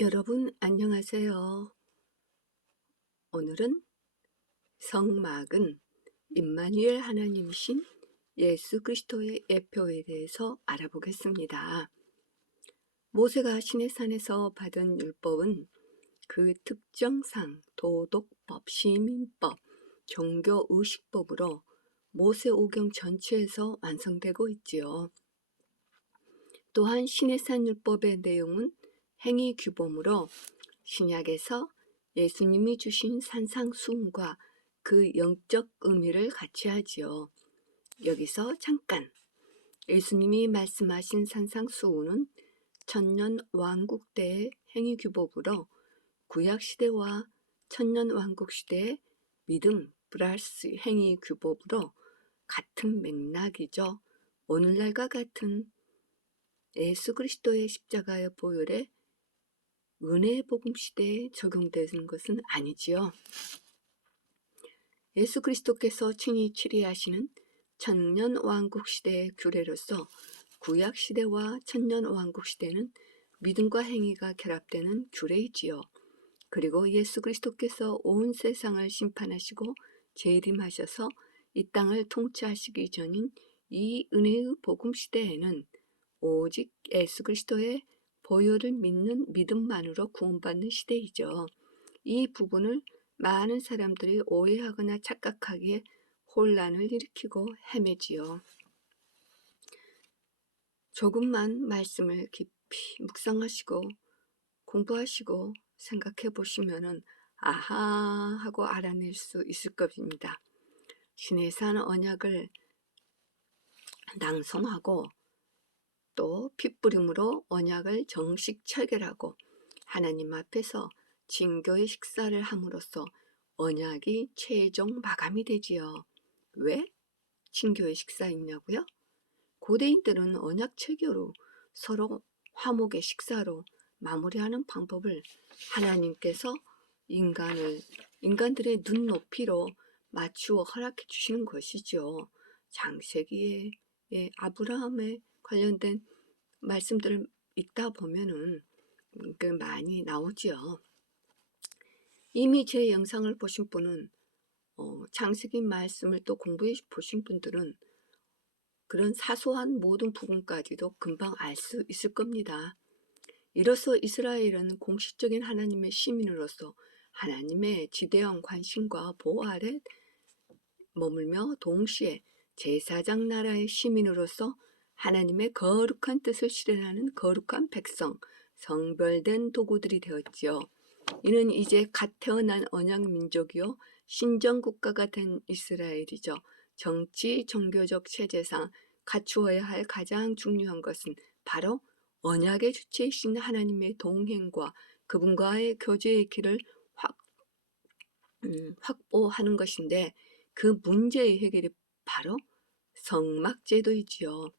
여러분 안녕하세요. 오늘은 성막은 임마누엘 하나님이신 예수 그리스도의 예표에 대해서 알아보겠습니다. 모세가 시내산에서 받은 율법은 그 특정상 도덕법, 시민법, 종교의식법으로 모세오경 전체에서 완성되고 있지요. 또한 시내산 율법의 내용은 행위규범으로 신약에서 예수님이 주신 산상수훈과 그 영적 의미를 같이 하지요. 여기서 잠깐 예수님이 말씀하신 산상수훈은 천년왕국 때의 행위규범으로 구약시대와 천년왕국시대의 믿음 플러스 행위규범으로 같은 맥락이죠. 오늘날과 같은 예수 그리스도의 십자가의 보혈에 은혜의 복음 시대에 적용되는 것은 아니지요. 예수 그리스도께서 친히 치리하시는 천년왕국 시대의 규례로서 구약 시대와 천년왕국 시대는 믿음과 행위가 결합되는 규례이지요. 그리고 예수 그리스도께서 온 세상을 심판하시고 재림하셔서 이 땅을 통치하시기 전인 이 은혜의 복음 시대에는 오직 예수 그리스도의 보혈을 믿는 믿음만으로 구원받는 시대이죠. 이 부분을 많은 사람들이 오해하거나 착각하기에 혼란을 일으키고 헤매지요. 조금만 말씀을 깊이 묵상하시고 공부하시고 생각해 보시면은 아하 하고 알아낼 수 있을 겁니다. 시내산 언약을 낭송하고 또 핏부림으로 언약을 정식 체결하고 하나님 앞에서 진교의 식사를 함으로써 언약이 최종 마감이 되지요. 왜 진교의 식사있냐고요? 고대인들은 언약 체결 후 서로 화목의 식사로 마무리하는 방법을 하나님께서 인간들의 눈높이로 맞추어 허락해 주시는 것이죠. 창세기에 아브라함에 관련된 말씀들을 읽다 보면은 많이 나오지요. 이미 제 영상을 보신 분은 창세기 말씀을 또 공부해 보신 분들은 그런 사소한 모든 부분까지도 금방 알 수 있을 겁니다. 이로써 이스라엘은 공식적인 하나님의 시민으로서 하나님의 지대한 관심과 보호 아래 머물며 동시에 제사장 나라의 시민으로서 하나님의 거룩한 뜻을 실현하는 거룩한 백성, 성별된 도구들이 되었지요. 이는 이제 갓 태어난 언약 민족이요 신정 국가가 된 이스라엘이죠. 정치, 종교적 체제상 갖추어야 할 가장 중요한 것은 바로 언약의 주체이신 하나님의 동행과 그분과의 교제의 길을 확보하는 것인데 그 문제의 해결이 바로 성막제도이지요.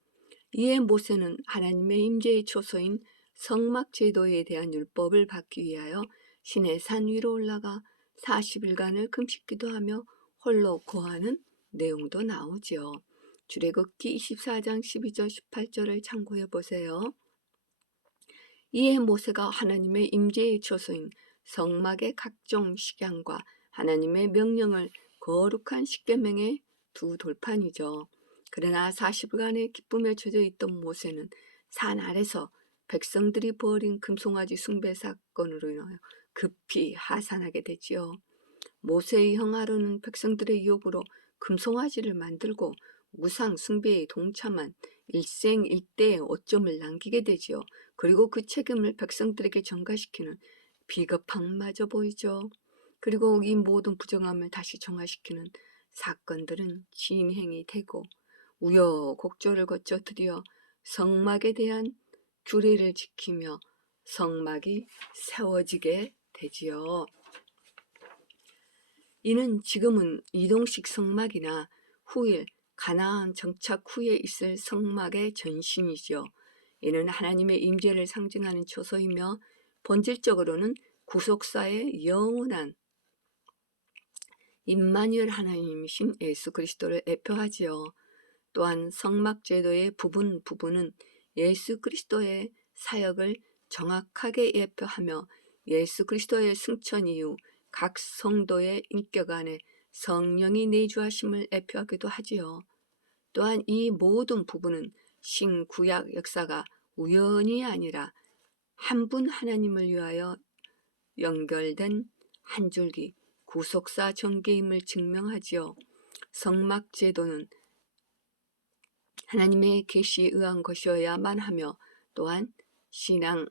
이에 모세는 하나님의 임재의 초소인 성막제도에 대한 율법을 받기 위하여 시내산 위로 올라가 40일간을 금식기도하며 홀로 거하는 내용도 나오지요. 출애굽기 24장 12절 18절을 참고해 보세요. 이에 모세가 하나님의 임재의 초소인 성막의 각종 식양과 하나님의 명령을 거룩한 십계명의 두 돌판이죠. 그러나 40일간의 기쁨에 젖어 있던 모세는 산 아래서 백성들이 벌인 금송아지 숭배 사건으로 인하여 급히 하산하게 되지요. 모세의 형 아론은 백성들의 유혹으로 금송아지를 만들고 우상 숭배에 동참한 일생일대의 오점을 남기게 되지요. 그리고 그 책임을 백성들에게 전가시키는 비겁함마저 보이죠. 그리고 이 모든 부정함을 다시 정화시키는 사건들은 진행이 되고 우여곡절을 거쳐 드디어 성막에 대한 규례를 지키며 성막이 세워지게 되지요. 이는 지금은 이동식 성막이나 후일 가나안 정착 후에 있을 성막의 전신이죠. 이는 하나님의 임재를 상징하는 초소이며 본질적으로는 구속사의 영원한 임마누엘 하나님이신 예수 그리스도를 예표하지요. 또한 성막제도의 부분은 예수 그리스도의 사역을 정확하게 예표하며 예수 그리스도의 승천 이후 각 성도의 인격 안에 성령이 내주하심을 예표하기도 하지요. 또한 이 모든 부분은 신구약 역사가 우연이 아니라 한 분 하나님을 위하여 연결된 한 줄기 구속사 전개임을 증명하지요. 성막 제도는 하나님의 계시에 의한 것이어야만 하며 또한 신앙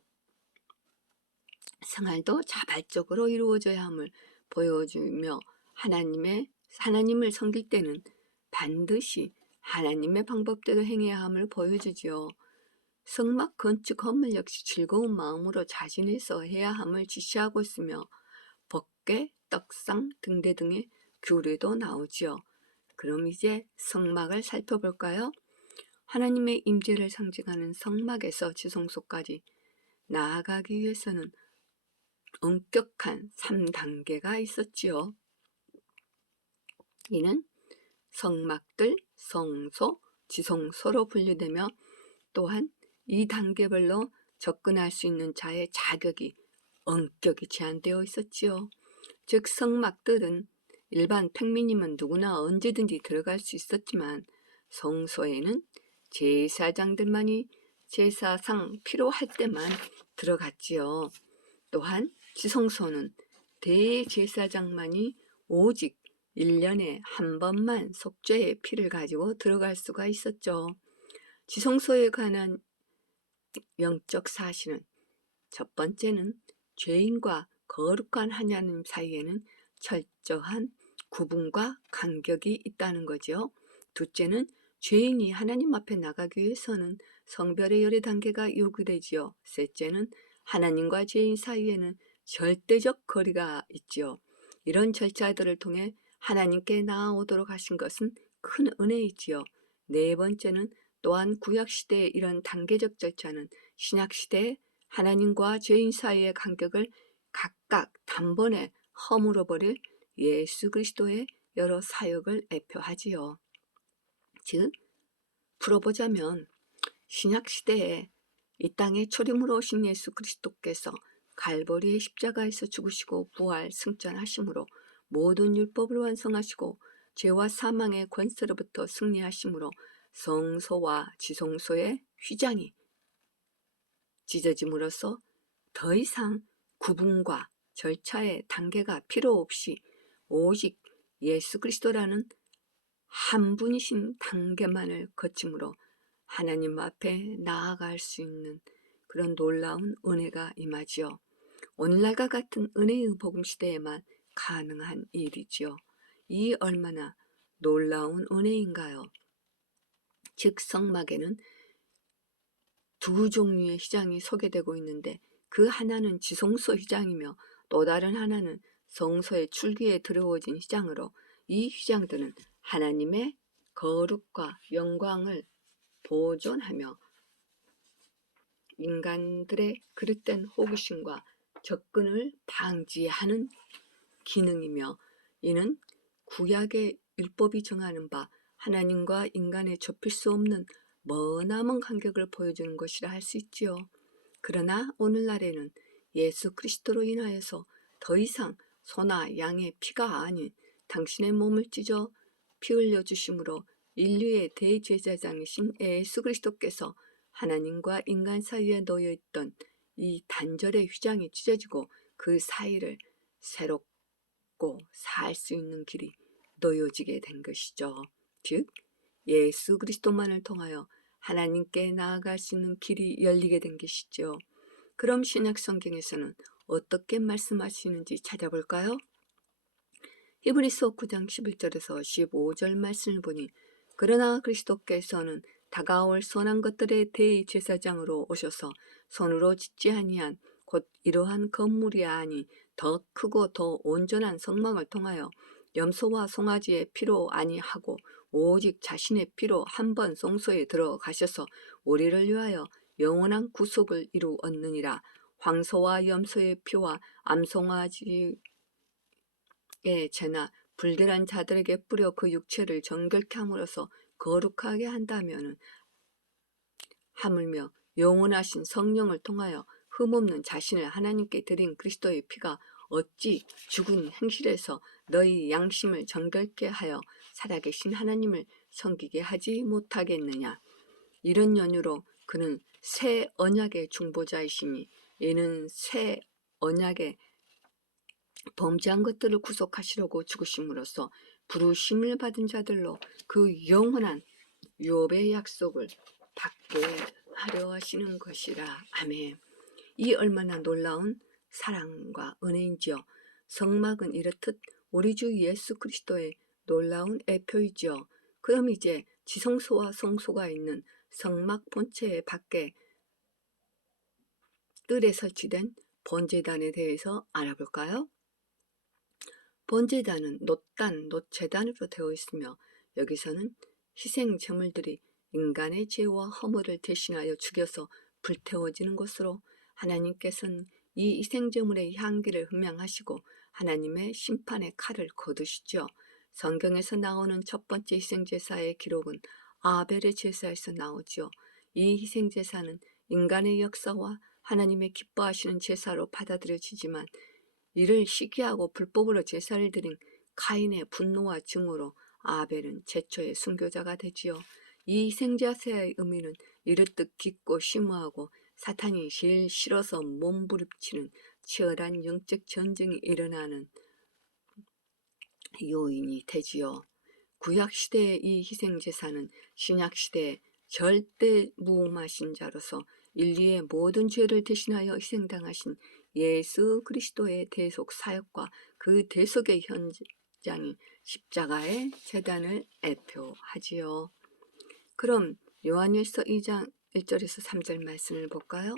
생활도 자발적으로 이루어져야 함을 보여주며 하나님을 섬길 때는 반드시 하나님의 방법대로 행해야 함을 보여주지요. 성막 건축 건물 역시 즐거운 마음으로 자진해서 해야 함을 지시하고 있으며 법궤, 떡상, 등대 등의 규례도 나오지요. 그럼 이제 성막을 살펴볼까요? 하나님의 임재를 상징하는 성막에서 지성소까지 나아가기 위해서는 엄격한 3단계가 있었지요. 이는 성막들, 성소, 지성소로 분류되며 또한 이 단계별로 접근할 수 있는 자의 자격이 엄격히 제한되어 있었지요. 즉 성막들은 일반 평민이면 누구나 언제든지 들어갈 수 있었지만 성소에는 제사장들만이 제사상 필요할 때만 들어갔지요. 또한 지성소는 대제사장만이 오직 1년에 한 번만 속죄의 피를 가지고 들어갈 수가 있었죠. 지성소에 관한 영적 사실은 첫 번째는 죄인과 거룩한 하나님 사이에는 철저한 구분과 간격이 있다는 거죠. 둘째는 죄인이 하나님 앞에 나가기 위해서는 성별의 여러 단계가 요구되지요. 셋째는 하나님과 죄인 사이에는 절대적 거리가 있지요. 이런 절차들을 통해 하나님께 나아오도록 하신 것은 큰 은혜이지요. 네 번째는 또한 구약시대의 이런 단계적 절차는 신약시대에 하나님과 죄인 사이의 간격을 각각 단번에 허물어버릴 예수 그리스도의 여러 사역을 예표하지요. 즉 풀어보자면 신약시대에 이 땅에 초림으로 오신 예수 그리스도께서 갈보리의 십자가에서 죽으시고 부활 승천하심으로 모든 율법을 완성하시고 죄와 사망의 권세로부터 승리하심으로 성소와 지성소의 휘장이 찢어짐으로써 더 이상 구분과 절차의 단계가 필요 없이 오직 예수 그리스도라는 한 분이신 단계만을 거침으로 하나님 앞에 나아갈 수 있는 그런 놀라운 은혜가 임하지요. 오늘날과 같은 은혜의 복음 시대에만 가능한 일이지요. 이 얼마나 놀라운 은혜인가요? 즉 성막에는 두 종류의 휘장이 소개되고 있는데 그 하나는 지성소 휘장이며 또 다른 하나는 성소의 출기에 들어오진 휘장으로 이 휘장들은 하나님의 거룩과 영광을 보존하며 인간들의 그릇된 호기심과 접근을 방지하는 기능이며 이는 구약의 율법이 정하는 바 하나님과 인간의 좁힐 수 없는 머나먼 간격을 보여주는 것이라 할 수 있지요. 그러나 오늘날에는 예수 그리스도로 인하여서 더 이상 소나 양의 피가 아닌 당신의 몸을 찢어 피 흘려 주심으로 인류의 대제사장이신 예수 그리스도께서 하나님과 인간 사이에 놓여있던 이 단절의 휘장이 찢어지고 그 사이를 새롭고 살 수 있는 길이 놓여지게 된 것이죠. 즉 예수 그리스도만을 통하여 하나님께 나아갈 수 있는 길이 열리게 된 것이죠. 그럼 신약 성경에서는 어떻게 말씀하시는지 찾아볼까요? 히브리서 9장 11절에서 15절 말씀을 보니 그러나 그리스도께서는 다가올 선한 것들의 대제사장으로 오셔서 손으로 짓지 아니한 곧 이러한 건물이 아니 더 크고 더 온전한 성막을 통하여 염소와 송아지의 피로 아니하고 오직 자신의 피로 한 번 성소에 들어가셔서 우리를 위하여 영원한 구속을 이루었느니라. 황소와 염소의 피와 암송아지의 죄나 불결한 자들에게 뿌려 그 육체를 정결케 함으로써 거룩하게 한다면 하물며 영원하신 성령을 통하여 흠없는 자신을 하나님께 드린 그리스도의 피가 어찌 죽은 행실에서 너희 양심을 정결케 하여 살아계신 하나님을 섬기게 하지 못하겠느냐. 이런 연유로 그는 새 언약의 중보자이시니 이는 새 언약의 범죄한 것들을 구속하시려고 죽으심으로써 부르심을 받은 자들로 그 영원한 유업의 약속을 받게 하려 하시는 것이라. 아멘. 이 얼마나 놀라운 사랑과 은혜인지요. 성막은 이렇듯 우리 주 예수 그리스도의 놀라운 애표이지요. 그럼 이제 지성소와 성소가 있는 성막 본체 밖에 뜰에 설치된 번제단에 대해서 알아볼까요? 번제단은 놋단, 놋재단으로 되어 있으며 여기서는 희생 제물들이 인간의 죄와 허물을 대신하여 죽여서 불태워지는 것으로 하나님께서는 이 희생제물의 향기를 흠양하시고 하나님의 심판의 칼을 거두시죠. 성경에서 나오는 첫 번째 희생제사의 기록은 아벨의 제사에서 나오죠. 이 희생제사는 인간의 역사와 하나님의 기뻐하시는 제사로 받아들여지지만 이를 시기하고 불법으로 제사를 드린 카인의 분노와 증오로 아벨은 최초의 순교자가 되지요. 이 희생제사의 의미는 이렇듯 깊고 심오하고 사탄이 제일 싫어서 몸부림치는 치열한 영적 전쟁이 일어나는 요인이 되지요. 구약시대의 이 희생제사는 신약시대의 절대 무음하신 자로서 인류의 모든 죄를 대신하여 희생당하신 예수 그리스도의 대속 사역과 그 대속의 현장이 십자가의 제단을 애표하지요. 그럼 요한일서 2장 1절에서 3절 말씀을 볼까요?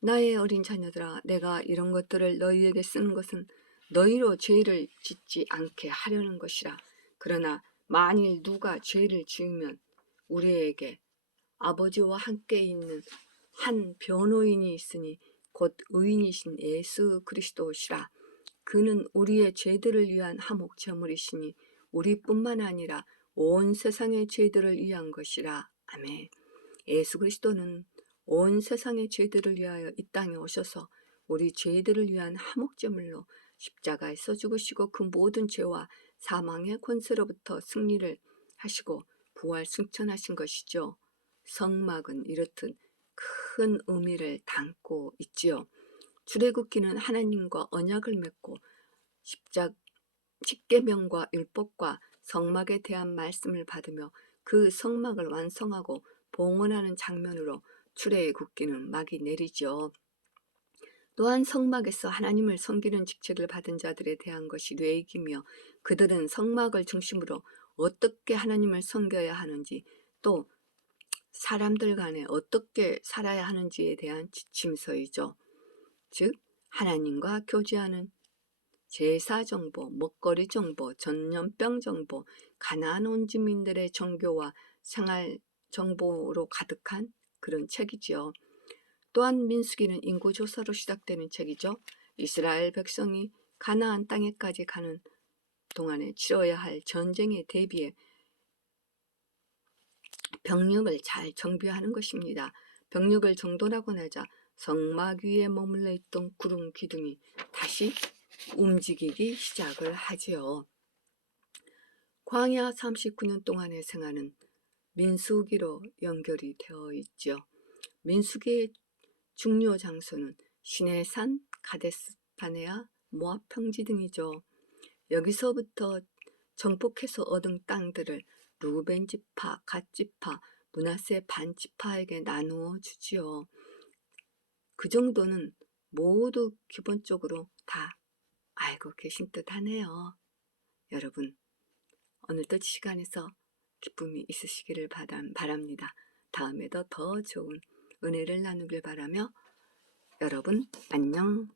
나의 어린 자녀들아, 내가 이런 것들을 너희에게 쓰는 것은 너희로 죄를 짓지 않게 하려는 것이라. 그러나 만일 누가 죄를 지으면 우리에게 아버지와 함께 있는 한 변호인이 있으니 곧 의인이신 예수 그리스도시라. 그는 우리의 죄들을 위한 화목 제물이시니 우리뿐만 아니라 온 세상의 죄들을 위한 것이라. 아멘. 예수 그리스도는 온 세상의 죄들을 위하여 이 땅에 오셔서 우리 죄들을 위한 화목제물로 십자가에서 죽으시고 그 모든 죄와 사망의 권세로부터 승리를 하시고 부활 승천하신 것이죠. 성막은 이렇듯 큰 의미를 담고 있지요. 출애굽기는 하나님과 언약을 맺고 십계명과 율법과 성막에 대한 말씀을 받으며 그 성막을 완성하고 봉헌하는 장면으로 출애굽기는 막이 내리죠. 또한 성막에서 하나님을 섬기는 직책을 받은 자들에 대한 것이 뇌익이며 그들은 성막을 중심으로 어떻게 하나님을 섬겨야 하는지 또 사람들 간에 어떻게 살아야 하는지에 대한 지침서이죠. 즉 하나님과 교제하는 제사 정보, 먹거리 정보, 전염병 정보, 가나안 온 주민들의 종교와 생활 정보로 가득한 그런 책이지요. 또한 민수기는 인구조사로 시작되는 책이죠. 이스라엘 백성이 가나안 땅에까지 가는 동안에 치러야 할 전쟁에 대비해 병력을 잘 정비하는 것입니다. 병력을 정돈하고 나자 성막 위에 머물러 있던 구름 기둥이 다시 움직이기 시작을 하지요. 광야 39년 동안의 생활은 민수기로 연결이 되어 있죠. 민수기의 중요 장소는 시내산, 가데스바네아, 모압 평지 등이죠. 여기서부터 정복해서 얻은 땅들을 루벤 지파, 갓 지파, 므낫세 반 지파에게 나누어 주지요. 그 정도는 모두 기본적으로 다 알고 계신 듯 하네요. 여러분, 오늘도 시간에서 기쁨이 있으시기를 바랍니다. 다음에도 더 좋은 은혜를 나누길 바라며 여러분 안녕.